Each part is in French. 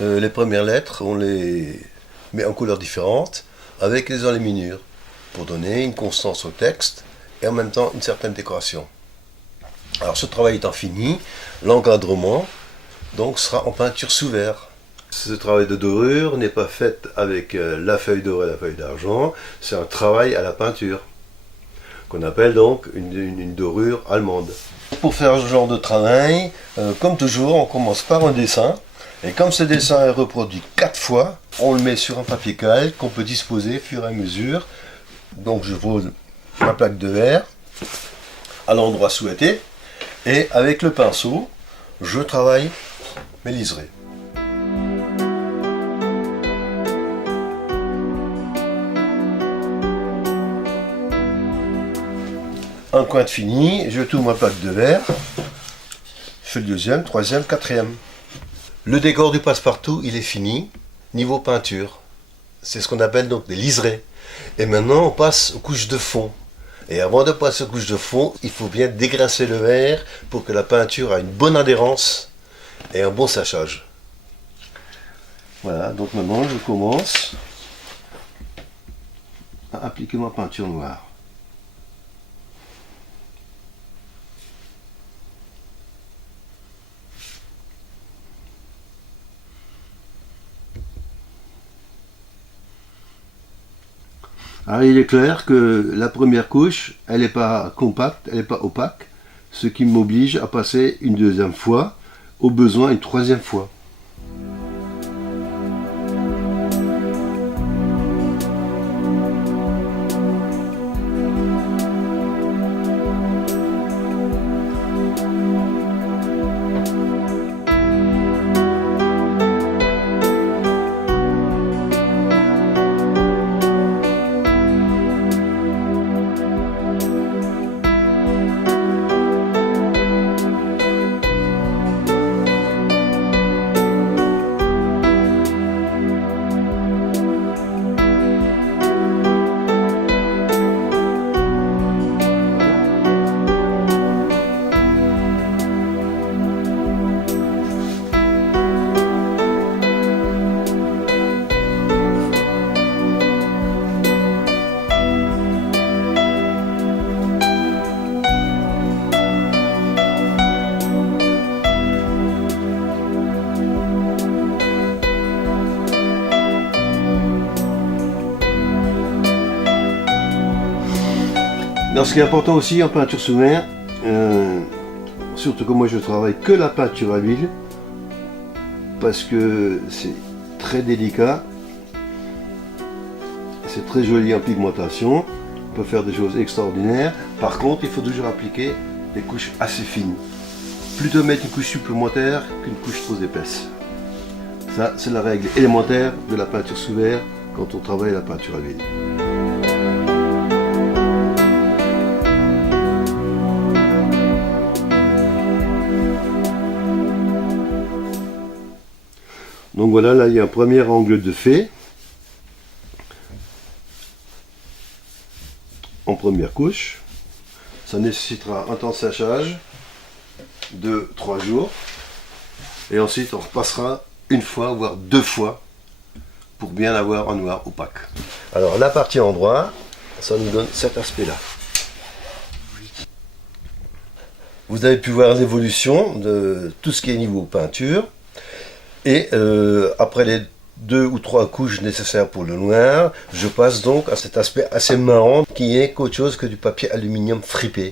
Les premières lettres, on les met en couleurs différentes avec les enluminures pour donner une constance au texte et en même temps une certaine décoration. Alors ce travail étant fini, l'encadrement donc sera en peinture sous verre. Ce travail de dorure n'est pas fait avec la feuille d'or et la feuille d'argent, c'est un travail à la peinture, qu'on appelle donc une dorure allemande. Pour faire ce genre de travail, comme toujours, on commence par un dessin, et comme ce dessin est reproduit 4 fois, on le met sur un papier calque qu'on peut disposer au fur et à mesure. Donc je pose ma plaque de verre à l'endroit souhaité, et avec le pinceau, je travaille mes liserés. Un coin de fini, je tourne ma plaque de verre, je fais le deuxième, troisième, quatrième. Le décor du passe-partout, il est fini, niveau peinture. C'est ce qu'on appelle donc des liserés. Et maintenant, on passe aux couches de fond. Et avant de passer aux couches de fond, il faut bien dégraisser le verre pour que la peinture ait une bonne adhérence et un bon séchage. Voilà, donc maintenant, je commence à appliquer ma peinture noire. Alors il est clair que la première couche, elle n'est pas compacte, elle n'est pas opaque, ce qui m'oblige à passer une deuxième fois, au besoin une troisième fois. Alors, ce qui est important aussi en peinture sous verre, surtout que moi je travaille que la peinture à l'huile, parce que c'est très délicat, c'est très joli en pigmentation, on peut faire des choses extraordinaires. Par contre, il faut toujours appliquer des couches assez fines. Plutôt mettre une couche supplémentaire qu'une couche trop épaisse. Ça, c'est la règle élémentaire de la peinture sous verre quand on travaille la peinture à l'huile. Donc voilà, là il y a un premier angle de fait en première couche. Ça nécessitera un temps de séchage de 3 jours. Et ensuite on repassera une fois, voire 2 fois pour bien avoir un noir opaque. Alors la partie endroit, ça nous donne cet aspect-là. Vous avez pu voir l'évolution de tout ce qui est niveau peinture. Et après les 2 ou 3 couches nécessaires pour le noir, je passe donc à cet aspect assez marrant qui est qu'autre chose que du papier aluminium fripé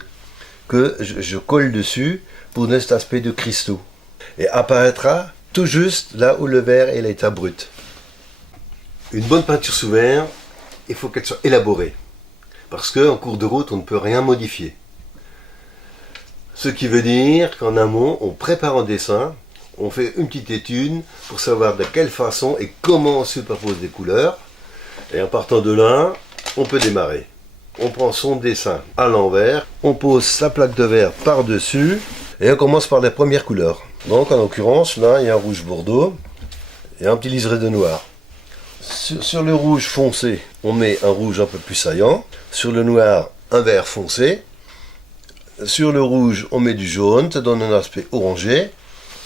que je colle dessus pour donner cet aspect de cristaux. Et apparaîtra tout juste là où le verre est à l'état brut. Une bonne peinture sous verre, il faut qu'elle soit élaborée parce qu'en cours de route on ne peut rien modifier. Ce qui veut dire qu'en amont on prépare un dessin. On fait une petite étude pour savoir de quelle façon et comment on superpose des couleurs. Et en partant de là, on peut démarrer. On prend son dessin à l'envers, on pose sa plaque de verre par-dessus et on commence par les premières couleurs. Donc en l'occurrence, là, il y a un rouge bordeaux et un petit liseré de noir. Sur le rouge foncé, on met un rouge un peu plus saillant. Sur le noir, un vert foncé. Sur le rouge, on met du jaune, ça donne un aspect orangé.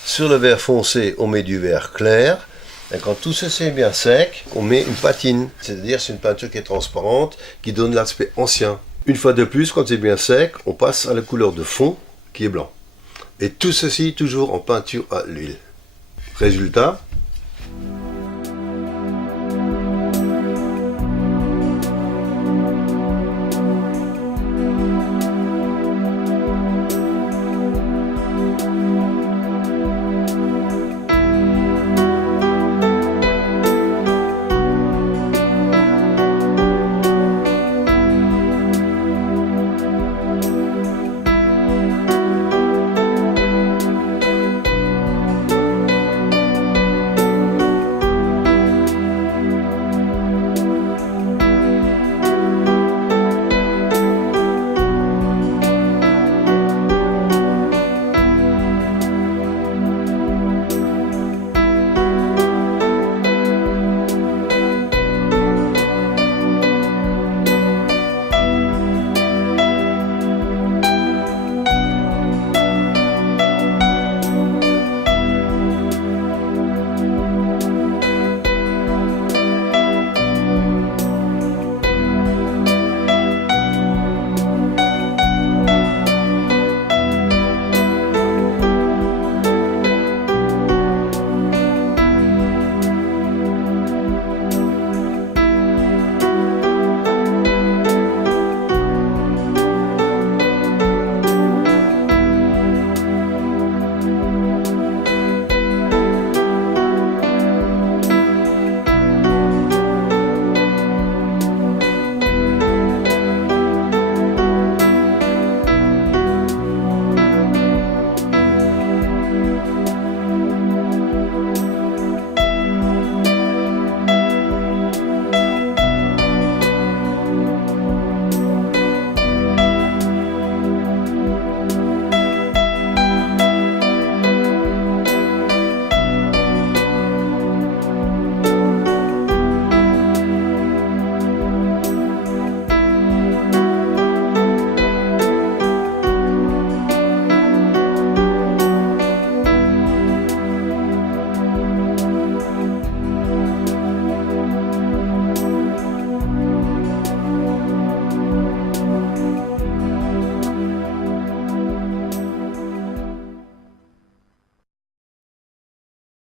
Sur le vert foncé, on met du vert clair. Et quand tout ceci est bien sec, on met une patine. C'est-à-dire c'est une peinture qui est transparente, qui donne l'aspect ancien. Une fois de plus, quand c'est bien sec, on passe à la couleur de fond qui est blanc. Et tout ceci toujours en peinture à l'huile. Résultat,